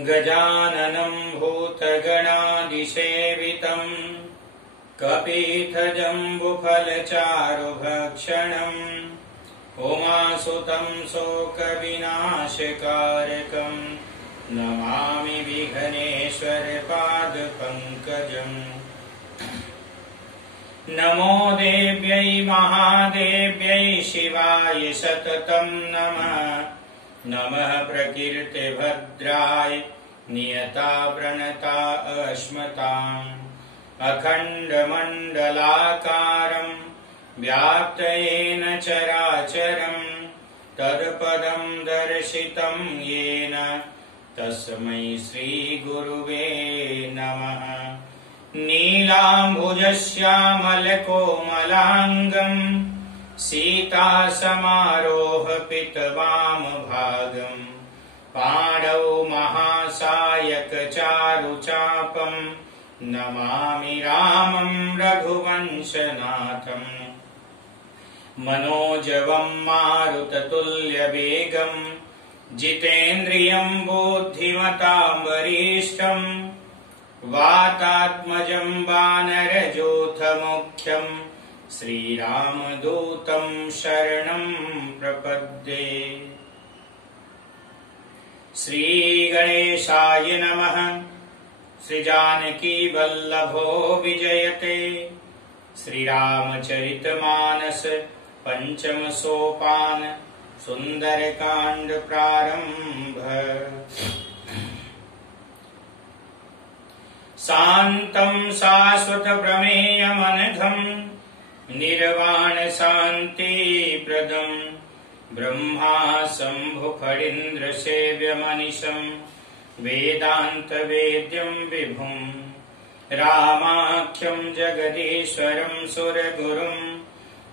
गजाननं भूतगणादिसेवितं कपित्थजम्बुफलचारुभक्षणं उमासुतं शोकविनाशकारकं नमामि विघ्नेश्वरपादपङ्कजम्। नमो देव्यै महादेव्यै शिवाय सततं नमः। नमः प्रकीर्तिभद्राय नियता प्रणता अस्मताम्। अखण्डमण्डलाकारं व्याप्तेन चराचरं तत्पदं दर्शितं येन तस्मै श्रीगुरुवे नमः। नीलाम्बुजश्यामलकोमलाङ्गं सीतासमारोहपितवामभागं पाणौ महासायकचारुचापं नमामि रामं रघुवंशनाथम्। मनोजवं मारुततुल्यवेगं जितेन्द्रियं बुद्धिमतां वरिष्ठं वातात्मजं वानरयूथमुख्यं श्रीरामदूतं शरणं प्रपद्ये। श्रीगणेशाय नमः। श्रीजानकीवल्लभो विजयते। श्रीरामचरितमानस पंचम सोपान सुंदरकांड प्रारंभ। शान्तं शाश्वतप्रमेयमनघं निर्वाण शान्तिप्रदं ब्रह्मा शम्भुफणीन्द्र सेव्यमनिशं वेदान्तवेद्यं विभुं रामाख्यं जगदीश्वरं सुरगुरुं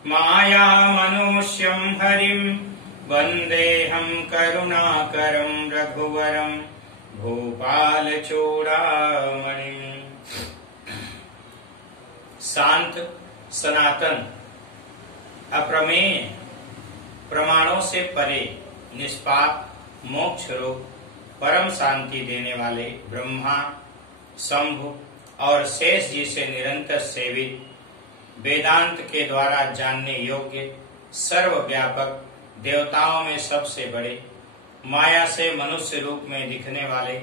मायामनुष्यं हरिं वन्देऽहं करुणाकरं रघुवरं भूपालचूडामणिम्। शांत, सनातन, अप्रमेय, प्रमाणों से परे, निष्पाप, मोक्ष रूप, परम शांति देने वाले ब्रह्मा, शंभु और शेष जी से निरंतर सेवित, वेदांत के द्वारा जानने योग्य, सर्वव्यापक, देवताओं में सबसे बड़े, माया से मनुष्य रूप में दिखने वाले,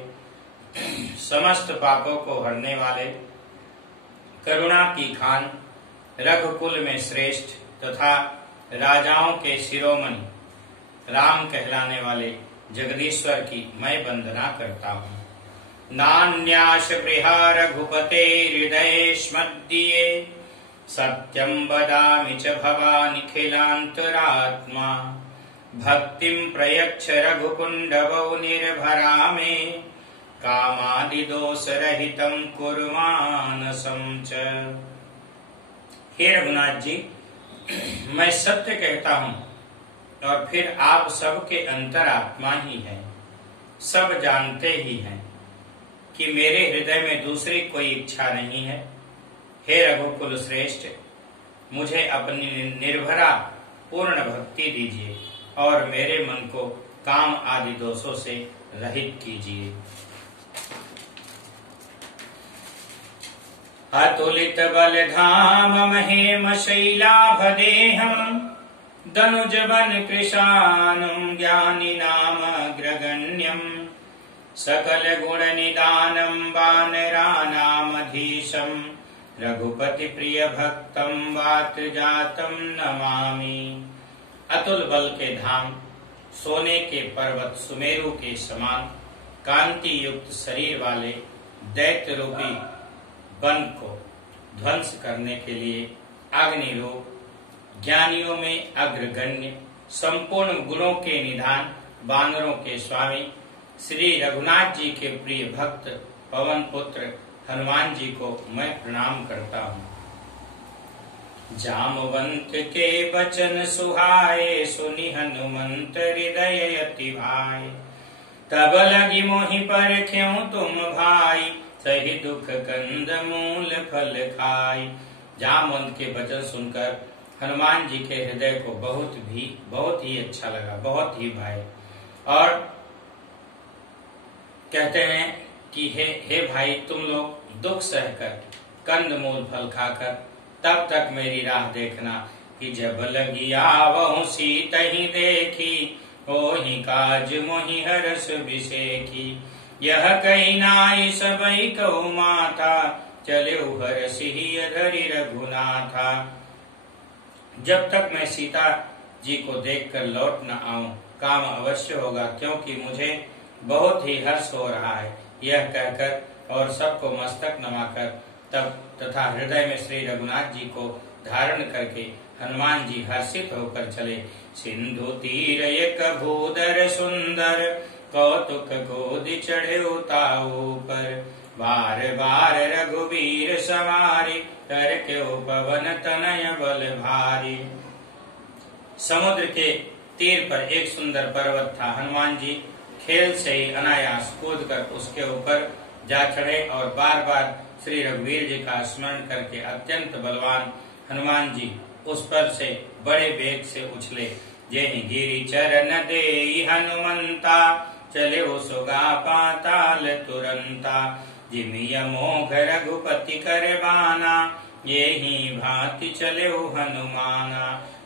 समस्त पापों को हरने वाले, करुणा की खान, रघुकुल में श्रेष्ठ तथा राजाओं के शिरोमणि राम कहलाने वाले जगदीश्वर की मैं वंदना करता हूँ। नान्याश प्रिया रघुपते हृदयेष्मद्ये सत्यं वदामि च भवानिखिलान्तरात्मा। भक्तिं प्रयच्छ रघुकुण्डवौ निर्भरा मे कामादिदोषरहितं कुरु मानसं च। हे रघुनाथ जी, मैं सत्य कहता हूँ और फिर आप सबके अंतरात्मा ही हैं, सब जानते ही हैं कि मेरे हृदय में दूसरी कोई इच्छा नहीं है। हे रघुकुल श्रेष्ठ, मुझे अपनी निर्भरा पूर्ण भक्ति दीजिए और मेरे मन को काम आदि दोषों से रहित कीजिए। अतुलित बलधाम महेम शैलाभदेहं दनुजवन कृशानुं ज्ञानी नाम अग्रगण्यं सकल गुण निदानं वानरानामधीशं रघुपति प्रिय भक्तं वातजातं नमामि। अतुल बल के धाम, सोने के पर्वत सुमेरु के समान कांति युक्त शरीर वाले दैत्य रूपी वन को ध्वंस करने के लिए अग्नि रूप, ज्ञानियों में अग्रगण्य, संपूर्ण गुणों के निधान, वानरों के स्वामी श्री रघुनाथ जी के प्रिय भक्त पवन पुत्र हनुमान जी को मैं प्रणाम करता हूँ। जामवंत के वचन सुहाए सुनि हनुमंत हृदय अति भाए। तब लगी मोहि पर क्यों तुम भाई सही दुख कंद मूल फल खाई। जामवंत के वचन सुनकर हनुमान जी के हृदय को बहुत ही अच्छा लगा, बहुत ही भाई। और कहते हैं कि हे भाई, तुम लोग दुख सहकर कंद मूल फल खाकर तब तक मेरी राह देखना कि जब लगी आवहु सीत ही देखी, ओहि काज मोहि हरस बिसेखी। यह कही नाई सबई कहु माता, चले हरसि धरि रघुनाथा। जब तक मैं सीता जी को देखकर लौट न आऊं, काम अवश्य होगा, क्योंकि मुझे बहुत ही हर्ष हो रहा है। यह कहकर और सबको मस्तक नमाकर तब तथा हृदय में श्री रघुनाथ जी को धारण करके हनुमान जी हर्षित होकर चले। सिंधु तीर एक भूधर सुंदर, कौतुक गोदि चढ़े ताऊ पर। बार बार रघुवीर सवारी, करके पवन तनय बल भारी। समुद्र के तीर पर एक सुंदर पर्वत था। हनुमान जी खेल से ही अनायास कूदकर उसके ऊपर जा चढ़े और बार बार श्री रघुवीर जी का स्मरण करके अत्यंत बलवान हनुमान जी उस पर से बड़े वेग से उछले। जेहि गिरि चरण देई हनुमंता, चले वो सुगा पाताल तुरंता। जिमिय मोघ रघुपति कर बाना, ये ही भांति चले वो हनुमाना।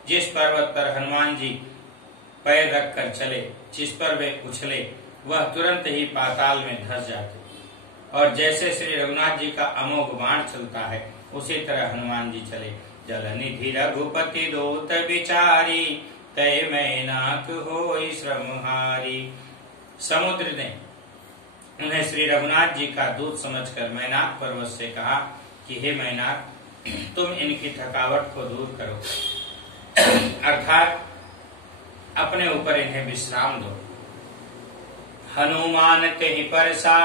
जिस पर्वत पर हनुमान जी पैर रखकर चले, जिस पर वे उछले, वह तुरंत ही पाताल में धंस जाते। और जैसे श्री रघुनाथ जी का अमोघ बाण चलता है, उसी तरह हनुमान जी चले। जलनिधि रघुपति दूत विचारी, तय मैनाक होई श्रमहारी। समुद्र ने उन्हें श्री रघुनाथ जी का दूत समझकर मैनाक पर्वत से कहा कि हे मैनाक, तुम इनकी थकावट को दूर करो, अर्थात अपने ऊपर इन्हें विश्राम दो। हनुमान तेहि परसा,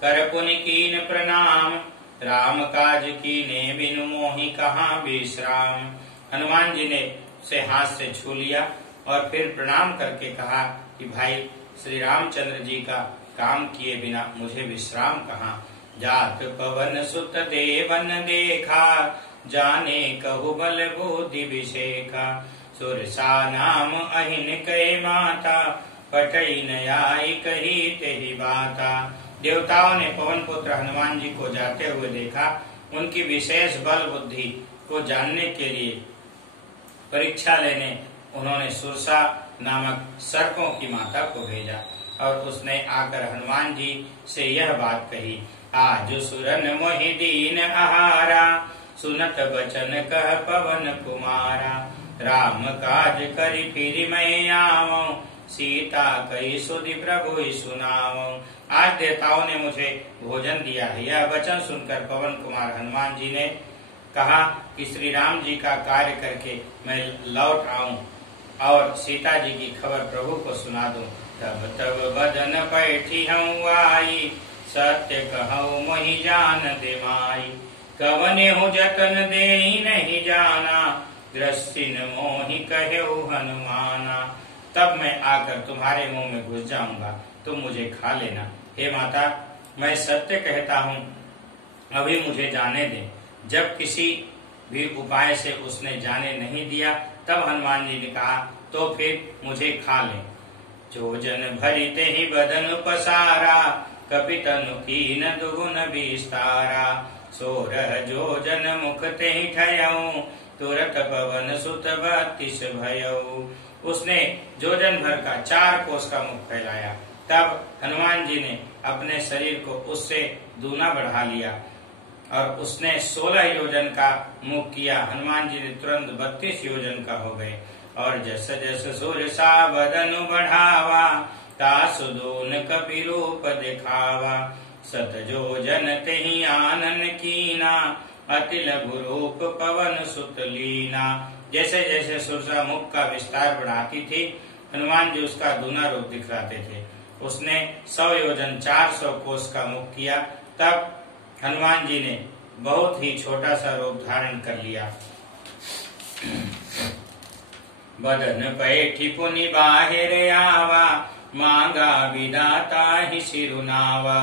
कर पुनि कीन प्रणाम। राम काज कीने बिनु मोहि कहाँ विश्राम। हनुमान जी ने उसे हाथ से छू लिया और फिर प्रणाम करके कहा कि भाई, श्री रामचंद्र जी का काम किए बिना मुझे विश्राम कहाँ। जात पवन सुत देवन देखा, जाने कहु बल बुद्धि विषेखा। सुरसा नाम अहिन कहे माता, पटई न आई कही तेहि बाता। देवताओं ने पवन पुत्र हनुमान जी को जाते हुए देखा। उनकी विशेष बल बुद्धि को जानने के लिए परीक्षा लेने उन्होंने सुरसा नामक सर्पों की माता को भेजा और उसने आकर हनुमान जी से यह बात कही। आज सुरन मोहि दीन आहारा, सुनत बचन कह पवन कुमारा। राम काज करि फिरि मैं आवऊं, सीता कही सुधि प्रभु सुनाऊं। आज देवताओं ने मुझे भोजन दिया है। यह वचन सुनकर पवन कुमार हनुमान जी ने कहा कि श्री राम जी का कार्य करके मैं लौट आऊं और सीता जी की खबर प्रभु को सुना दूं। तब तब बदन बैठी हूँ आई, सत्य कहूँ मोहि जान दे माई। कवने हो जतन दे नहीं जाना, दृष्टिन मोहि कहेउ हनुमाना। तब मैं आकर तुम्हारे मुंह में घुस जाऊंगा, तुम मुझे खा लेना। हे माता, मैं सत्य कहता हूँ, अभी मुझे जाने दे। जब किसी भी उपाय से उसने जाने नहीं दिया, तब हनुमान जी ने कहा तो फिर मुझे खा ले। जो जन भरिते ही बदन पसारा, कपितनु कीन दुगुन विस्तारा। सोरह जो जन मुख ते ही ठयऊ, तुरत पवन सुत 32 भयऊ। उसने जोजन भर का 4 कोस का मुख फैलाया। तब हनुमान जी ने अपने शरीर को उससे दूना बढ़ा लिया और उसने 16 योजन का मुख किया। हनुमान जी ने तुरंत 32 योजन का हो गए। और जस जस सुरसा बदन बढ़ावा, तासु दून कपि रूप दिखावा। सत जोजन तेहि आनन कीना, अति लघु रूप पवन सुत लीना। जैसे जैसे सुरसा मुख का विस्तार बढ़ाती थी, हनुमान जी उसका दूना रूप दिखलाते थे। उसने 100 योजन 400 कोस का मुख किया। तब हनुमान जी ने बहुत ही छोटा सा रूप धारण कर लिया। बदन पैठी पुनि बाहिर आवा, मांगा विदाता ही सिरुनावा।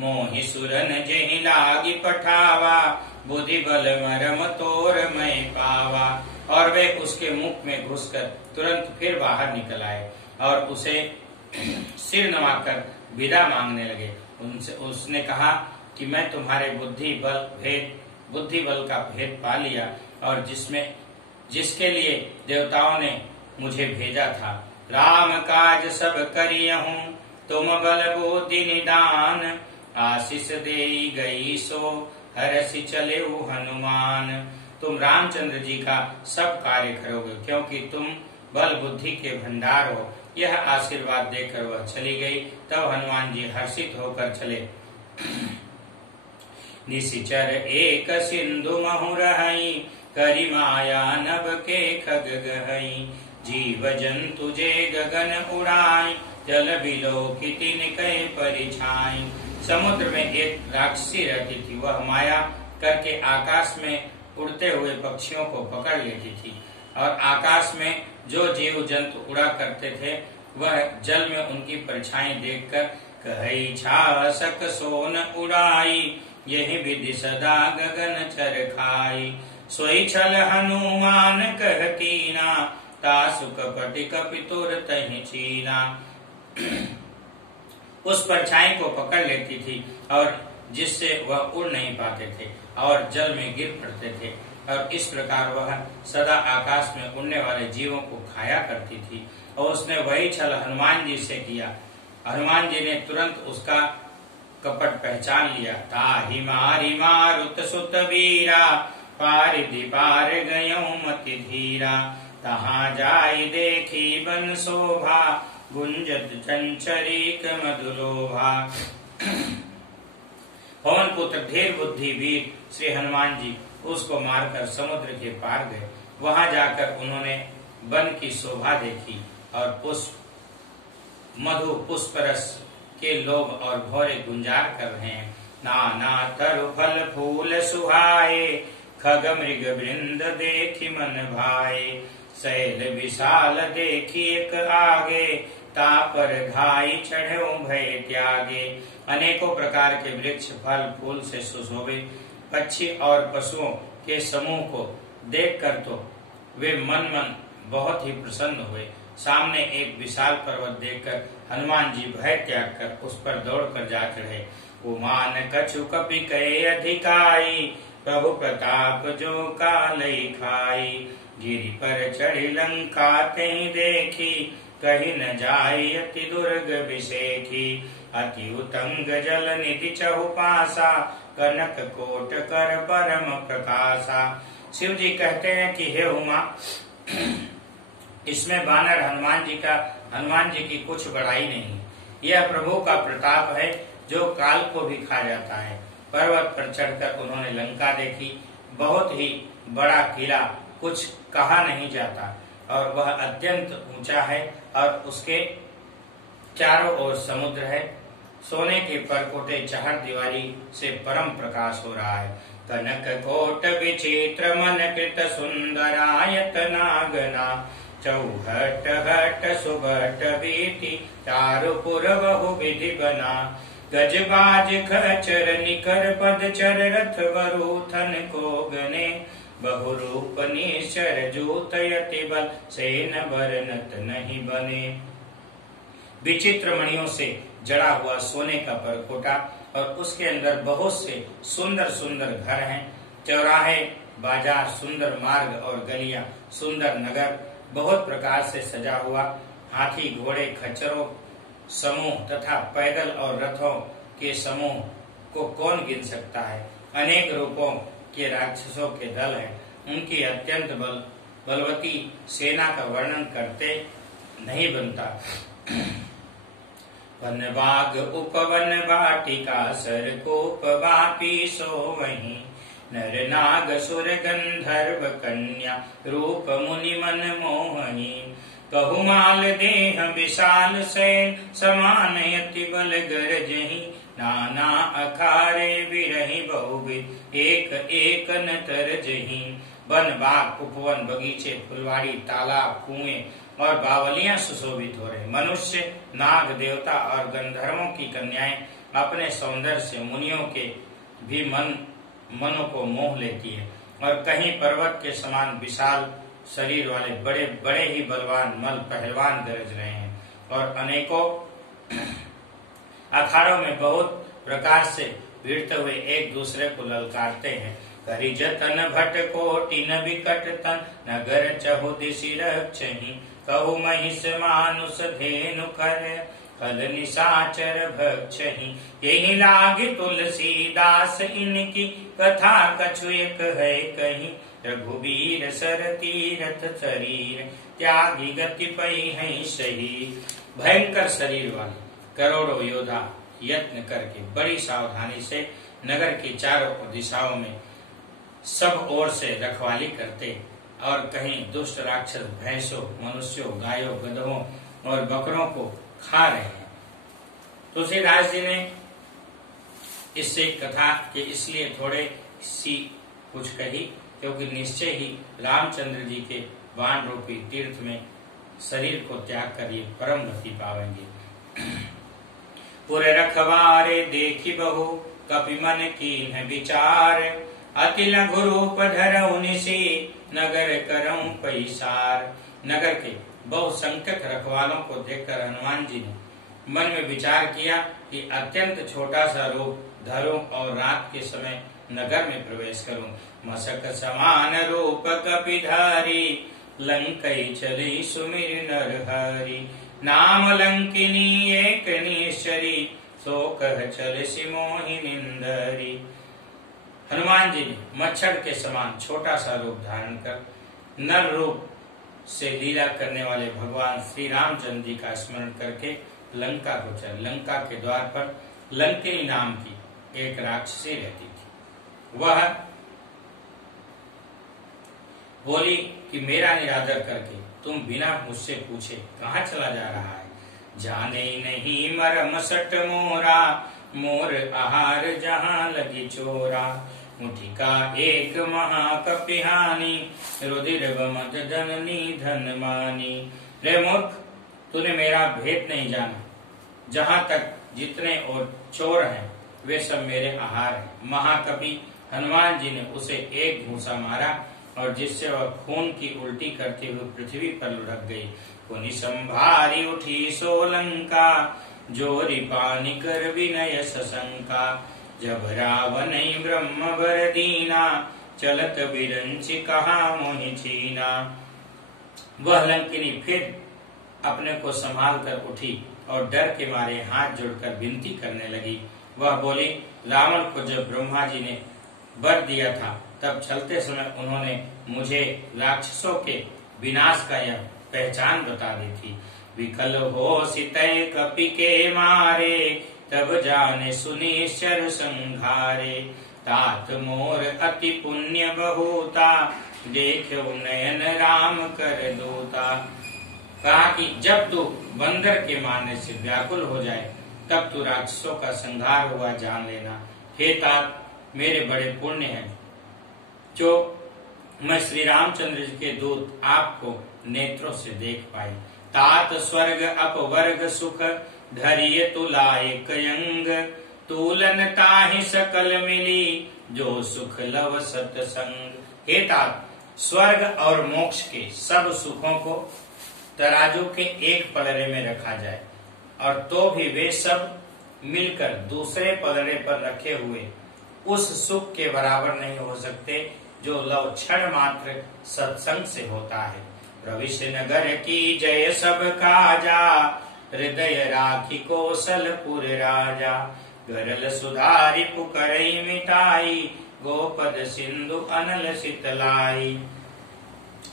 मोहि सुरन जेहि लागी पठावा, बुद्धि बल मरम तोर मैं पावा। और वे उसके मुख में घुसकर तुरंत फिर बाहर निकल आए और उसे सिर नवाकर विदा मांगने लगे। उनसे उसने कहा कि मैं तुम्हारे बुद्धि बल का भेद पा लिया, और जिसके लिए देवताओं ने मुझे भेजा था। राम काज सब करियहूं, तुम बल बुद्धि निदान, आशीष देई गई सो हरसि चले हनुमान। तुम रामचंद्र जी का सब कार्य करोगे, क्योंकि तुम बल बुद्धि के भंडार हो। यह आशीर्वाद देकर वह चली गई। तब हनुमान जी हर्षित होकर चले। निशिचर एक सिंधु महु रहई, करि माया नभ के खग गहई। जीव जंतु जे गगन उड़ाई, जल बिलो की तिनकै परिछाई। समुद्र में एक राक्षसी रहती थी। वह माया करके आकाश में उड़ते हुए पक्षियों को पकड़ लेती थी, और आकाश में जो जीव जंतु उड़ा करते थे वह जल में उनकी परछाई देखकर कहई छासक सोन उड़ाई, यही विधि सदा गगन चर खाई। सोई छल हनुमान कह कीना, तासु कपटि कपितुर तहि चीना। उस परछाई को पकड़ लेती थी, और जिससे वह उड़ नहीं पाते थे और जल में गिर पड़ते थे, और इस प्रकार वह सदा आकाश में उड़ने वाले जीवों को खाया करती थी। और उसने वही छल हनुमान जी से किया। हनुमान जी ने तुरंत उसका कपट पहचान लिया। ताहि मारी मारुत सुत वीरा, पारिधि पार गयौ मति धीरा। तहाँ जाई देखी बन शोभा, गुंजत चंचरीक मधुलोभा। पवन पुत्र ढेर बुद्धि वीर श्री हनुमान जी उसको मारकर समुद्र के पार गए। वहां जाकर उन्होंने वन की शोभा देखी, और मधु पुष्प रस के लोभ और भौरे गुंजार कर रहे हैं। नाना तरु फल फूल सुहाए, खग मृग वृंद देखी मन भाए। शैल विशाल देखी एक आगे, तापर धाई चढ़ो भय त्यागे। अनेकों प्रकार के वृक्ष फल फूल से सुशोभित, पक्षी और पशुओं के समूह को देखकर तो वे मन बहुत ही प्रसन्न हुए। सामने एक विशाल पर्वत देखकर हनुमान जी भय त्याग कर उस पर दौड़कर जा चढ़े। उमान कछु कपि कहे अधिकाई, प्रभु प्रताप जो कालई खाई। गिरि पर चढ़ी लंका तेहि देखी, कहीं न जाई अति दुर्ग विषेखी। अति उतंग जल निधि चहुपासा, कनक कोट कर परम प्रकाशा। शिव जी कहते हैं कि हे उमा, इसमें बानर हनुमान जी की कुछ बड़ाई नहीं। यह प्रभु का प्रताप है जो काल को भी खा जाता है। पर्वत पर चढ़कर उन्होंने लंका देखी। बहुत ही बड़ा किला, कुछ कहा नहीं जाता, और वह अत्यंत ऊंचा है, और उसके चारों ओर समुद्र है। सोने के परकोटे चहर दीवारी से परम प्रकाश हो रहा है। कनक कोट विचित्र मन कृत सुंदरायत नागना। चौहट हट सुबट बीती, चारुपुर बहु विधि बना। गजबाज खचर निकर पदचर, रथ वरुथन को गने। बहुरूप निश्चर जूत यति बल, सेन बरनत नहीं बने। विचित्र मणियों से जड़ा हुआ सोने का परकोटा, और उसके अंदर बहुत से सुंदर सुंदर घर हैं। चौराहे, बाजार, सुंदर मार्ग और गलियां, सुंदर नगर बहुत प्रकार से सजा हुआ। हाथी, घोड़े, खच्चरों समूह तथा पैदल और रथों के समूह को कौन गिन सकता है। अनेक रूपों के राक्षसों के दल हैं। उनकी अत्यंत बलवती सेना का वर्णन करते नहीं बनता। वन बाग उपवन वाटिका, सरकोप वापी सो वहीं। नर नाग सुर गंधर्व कन्या, रूप मुनि मन मोहनी। बहुमाल देह विशाल सैन, समान यति बल गरजहीं। नाना अखारे बिरहि बहुविध, एक एक न तरजहीं। वन बाग उपवन बगीचे, फुलवाड़ी, तालाब, कुएं और बावलियां सुशोभित हो रहे। मनुष्य, नाग, देवता और गंधर्वों की कन्याएं अपने सौंदर्य से मुनियों के भी मनों को मोह लेती है। और कहीं पर्वत के समान विशाल शरीर वाले बड़े बड़े ही बलवान मल पहलवान गरज रहे हैं, और अनेकों अखाड़ों में बहुत प्रकार से भिड़ते हुए एक दूसरे को ललकारते हैं। करी जतन भट कोटि न बिकट तन, नगर चहु दिशि रक्षहि, कहु महिष मानुष धेनु कर, कल निशाचर भक्षहि। यही लागी तुलसीदास इनकी, कथा कछु एक है कहीं, रघुवीर सर तीरथ शरीर, त्यागी गति पई है सही। भयंकर शरीर वाले करोड़ों योद्धा यत्न करके बड़ी सावधानी से नगर की चारों दिशाओं में सब ओर से रखवाली करते, और कहीं दुष्ट राक्षस भैंसों, मनुष्यों, गायों, गधों और बकरों को खा रहे हैं। तुलसीदास जी ने इससे कथा के इसलिए थोड़े सी कुछ कही, क्योंकि निश्चय ही रामचंद्र जी के बाण रूपी तीर्थ में शरीर को त्याग कर ये परम गति पावेंगे। पुर रखवारे देखी बहु, कपि मन कीन्ह विचार, अति लघु रूप धरऊ निशि, नगर करऊं पैसार। नगर के बहुसंख्यक रखवालों को देखकर हनुमान जी ने मन में विचार किया कि अत्यंत छोटा सा रूप धरूं और रात के समय नगर में प्रवेश करूं। मशक समान रूप कपिधारी, लंकई चली सुमिर नरहरि, नाम लंकिनी एक निश्चरी, सो कह चल सिमोहि निंदरी। हनुमान जी ने मच्छर के समान छोटा सा रूप धारण कर नर रूप से लीला करने वाले भगवान श्री रामचंद्र जी का स्मरण करके लंका को चल। लंका के द्वार पर लंकिनी नाम की एक राक्षसी रहती थी। वह बोली कि मेरा निरादर करके तुम बिना मुझसे पूछे कहाँ चला जा रहा है। जाने नहीं मरम सट मोरा, मोर आहार जहाँ लगी चोरा, मुठी का एक महाकपिहानी, रुधिर बमद जननी धन मानी। रे मूर्ख, तूने मेरा भेद नहीं जाना। जहाँ तक जितने और चोर हैं वे सब मेरे आहार हैं। महाकपि हनुमान जी ने उसे एक घूंसा मारा और जिससे वह खून की उल्टी करते हुए पृथ्वी पर लुढ़क गई। पुनि संभारी उठी सोलंका, जोरी पानी कर विनय सशंका, जब रावण ब्रह्म वर दीना, चलत बिरंची कहा मोहि छीना। वह लंकिनी फिर अपने को संभाल कर उठी और डर के मारे हाथ जोड़कर विनती करने लगी। वह बोली, रावण को जब ब्रह्मा जी ने वर दिया था तब चलते समय उन्होंने मुझे राक्षसों के विनाश का यह पहचान बता दी थी। विकल हो सितय कपि के मारे, तब जाने सुनिश्चर संघारे, तात मोर अति पुण्य बहुता, देखो नयन राम कर दूता। कहा कि जब तू बंदर के मारने से व्याकुल हो जाए तब तू राक्षसों का संहार हुआ जान लेना। हे तात, मेरे बड़े पुण्य हैं जो मैं श्री रामचंद्र जी के दूत आपको नेत्रों से देख पाई। तात स्वर्ग अपवर्ग सुख, धरिय तुलाए कयंग, तूलन ताहि सकल मिली, जो सुख लव सतसंग। हे तात, स्वर्ग और मोक्ष के सब सुखों को तराजू के एक पलड़े में रखा जाए और तो भी वे सब मिलकर दूसरे पलड़े पर रखे हुए उस सुख के बराबर नहीं हो सकते जो लव क्षण मात्र सत्संग से होता है। प्रविश नगर की जय सब काजा, हृदय राखी कौशलपुर राजा, गरल सुधारी पुकरई मिटाई, गोपद सिंधु अनल शीतलाई।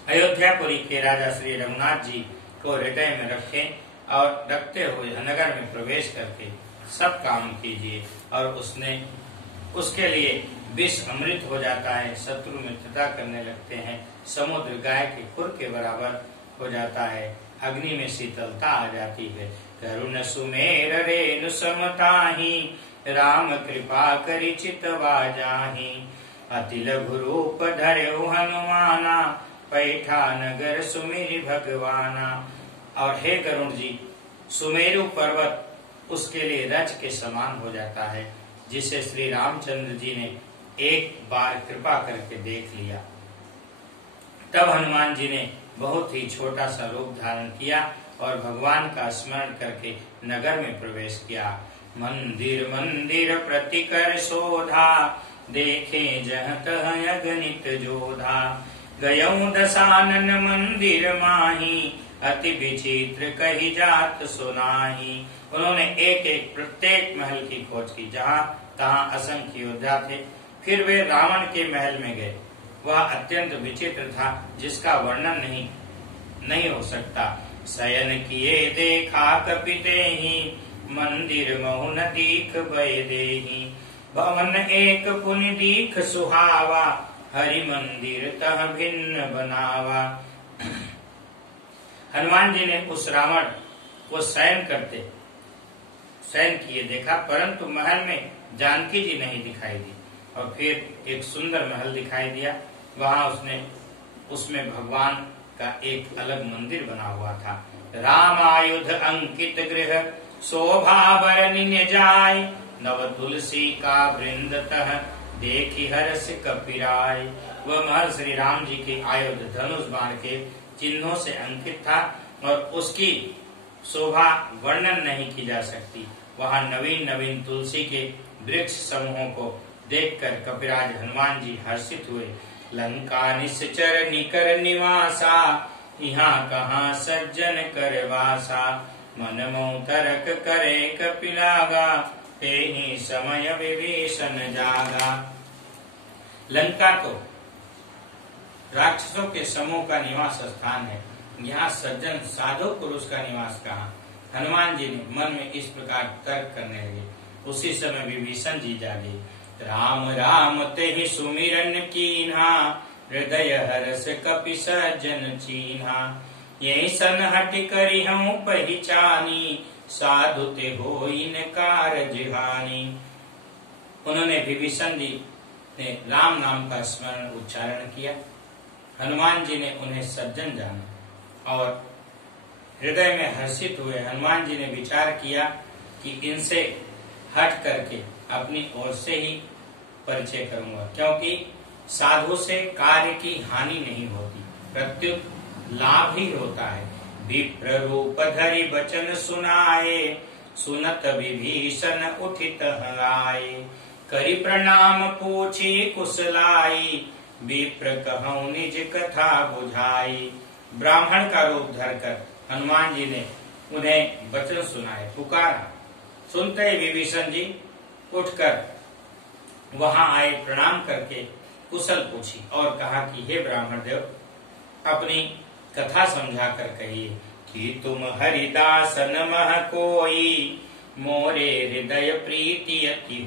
अयोध्यापुरी के राजा श्री रघुनाथ जी को हृदय में रखें और रखते हुए नगर में प्रवेश करके सब काम कीजिए और उसके लिए विष अमृत हो जाता है, शत्रु मित्रता करने लगते हैं, समुद्र गाय के खुर के बराबर हो जाता है, अग्नि में शीतलता आ जाती है। करुण सुमेर रेणु समताही, राम कृपा करि चितवा जाहि, अति लघु रूप धर्यो हनुमाना, पैठा नगर सुमिरि भगवाना। और हे गरुण जी, सुमेरु पर्वत उसके लिए रज के समान हो जाता है, जिसे श्री रामचंद्र जी ने एक बार कृपा करके देख लिया। तब हनुमान जी ने बहुत ही छोटा सा रूप धारण किया और भगवान का स्मरण करके नगर में प्रवेश किया। मंदिर मंदिर प्रतिकर शोधा, देखे जह तह अगणित जोधा। गयऊ दसानन मंदिर माही, अति विचित्र कही जात सुनाही। उन्होंने एक एक प्रत्येक महल की खोज की, जहाँ तहाँ असंख्य योद्धा थे। फिर वे रावण के महल में गए। वह अत्यंत विचित्र था, जिसका वर्णन नहीं हो सकता। शयन किए देखा कपिते ही, मंदिर महु न दीख भय देही। भवन एक पुनि दीख सुहावा, हरि मंदिर तह भिन्न बनावा। हनुमान जी ने उस रावण को शयन किए देखा, परंतु महल में जानकी जी नहीं दिखाई दी। और फिर एक सुंदर महल दिखाई दिया। वहां उसमें भगवान का एक अलग मंदिर बना हुआ था। राम आयुध अंकित गृह, शोभा बरनिन्य जाय। नव तुलसी का वृंद तह, देखी हर्ष कपिराय। वह महल श्री राम जी के आयुध धनुष बाण के चिन्हों से अंकित था और उसकी शोभा वर्णन नहीं की जा सकती। वहां नवीन नवीन तुलसी के वृक्ष समूहों को देखकर कपिराज हनुमान जी हर्षित हुए। लंका निश्चर निकर निवासा, यहाँ कहाँ सज्जन कर वासा। मन मोह तरक करे कपिलागा, तेहि समय विभीषण जागा। लंका तो राक्षसों के समूह का निवास स्थान है, यहाँ सज्जन साधु पुरुष का निवास कहाँ। हनुमान जी ने मन में इस प्रकार तर्क करने लगे। उसी समय विभीषण जी जागे। राम राम तेहि सुमिरन कीन्हा, हृदय हर्ष कपि सज्जन चीन्हा। यही सन हट करी हम पहचानी, साधु ते होई न कारज हानि। उन्होंने विभीषण जी ने राम नाम का स्मरण उच्चारण किया। हनुमान जी ने उन्हें सज्जन जाना और हृदय में हर्षित हुए। हनुमान जी ने विचार किया कि इनसे हट करके अपनी ओर से ही परिचय करूंगा, क्योंकि साधु से कार्य की हानि नहीं होती, प्रत्युत लाभ ही होता है। विप्र रूप धरि बचन सुनाए, सुनत विभीषण उठित आए। करि प्रणाम पूछी कुशलाई, विप्र कहूं निज कथा बुझाई। ब्राह्मण का रूप धरकर हनुमान जी ने उन्हें वचन सुनाए, पुकारा। सुनते ही विभीषण जी उठकर वहां आए, प्रणाम करके कुशल पूछी और कहा कि हे ब्राह्मण देव, अपनी कथा समझा कर कहिए कि तुम हरिदास नमः कोई, मोरे हृदय प्रीति अति